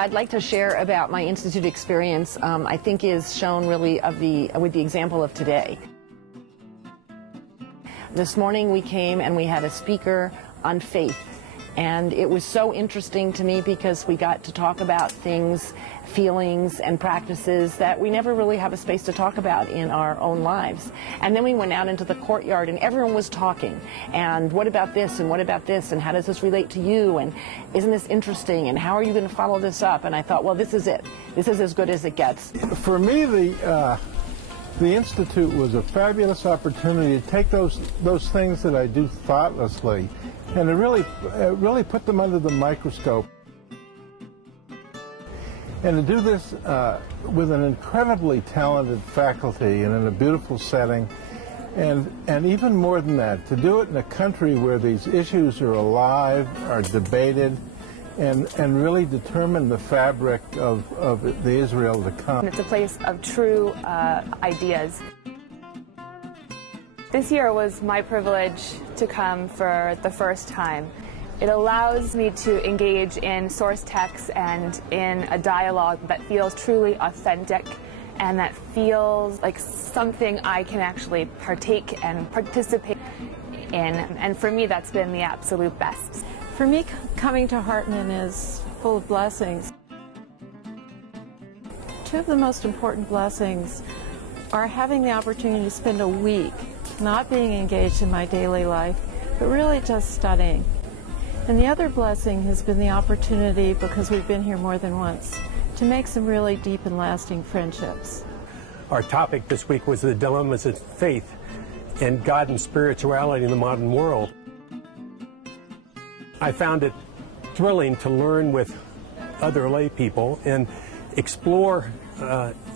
I'd like to share about my Institute experience, I think is shown really with the example of today. This morning we came and we had a speaker on faith, and it was so interesting to me because we got to talk about things, feelings and practices that we never really have a space to talk about in our own lives. And then we went out into the courtyard and everyone was talking, and what about this and what about this and how does this relate to you, and isn't this interesting, and how are you going to follow this up? And I thought, well, this is it. This is as good as it gets. For me, the Institute was a fabulous opportunity to take those things that I do thoughtlessly and to really put them under the microscope. And to do this with an incredibly talented faculty and in a beautiful setting, and even more than that, to do it in a country where these issues are alive, are debated, and really determine the fabric of the Israel to come. It's a place of true ideas. This year was my privilege to come for the first time. It allows me to engage in source texts and in a dialogue that feels truly authentic and that feels like something I can actually partake and participate in. And for me, that's been the absolute best. For me, coming to Hartman is full of blessings. Two of the most important blessings are having the opportunity to spend a week not being engaged in my daily life, but really just studying. And the other blessing has been the opportunity, because we've been here more than once, to make some really deep and lasting friendships. Our topic this week was the dilemmas of faith and God and spirituality in the modern world. I found it thrilling to learn with other lay people and explore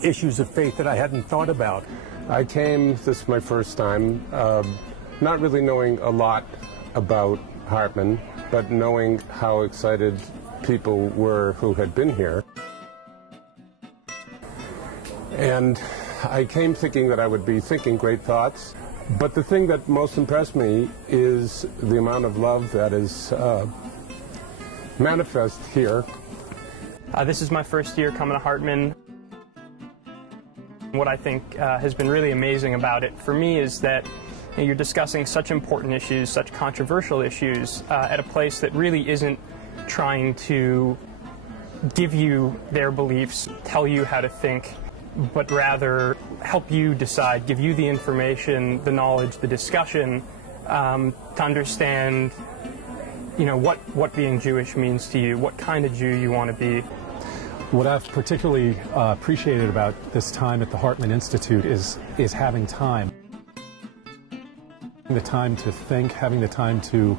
issues of faith that I hadn't thought about. I came, this is my first time, not really knowing a lot about Hartman, but knowing how excited people were who had been here. And I came thinking that I would be thinking great thoughts, but the thing that most impressed me is the amount of love that is manifest here. This is my first year coming to Hartman. What I think has been really amazing about it for me is that you're discussing such important issues, such controversial issues, at a place that really isn't trying to give you their beliefs, tell you how to think, but rather help you decide, give you the information, the knowledge, the discussion, to understand, you know, what being Jewish means to you, what kind of Jew you want to be. What I've particularly appreciated about this time at the Hartman Institute is having time. The time to think, having the time to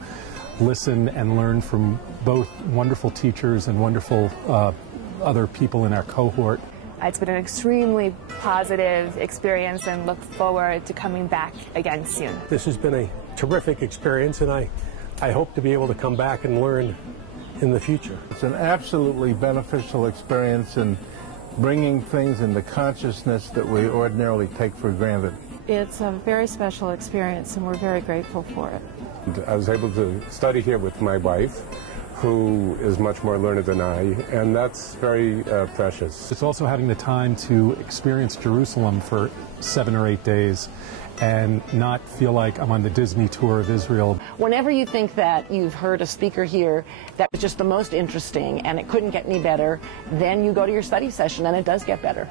listen and learn from both wonderful teachers and wonderful other people in our cohort. It's been an extremely positive experience and look forward to coming back again soon. This has been a terrific experience, and I hope to be able to come back and learn in the future. It's an absolutely beneficial experience in bringing things into consciousness that we ordinarily take for granted. It's a very special experience, and we're very grateful for it. I was able to study here with my wife, who is much more learned than I, and that's very precious. It's also having the time to experience Jerusalem for 7 or 8 days and not feel like I'm on the Disney tour of Israel. Whenever you think that you've heard a speaker here that was just the most interesting and it couldn't get any better, then you go to your study session and it does get better.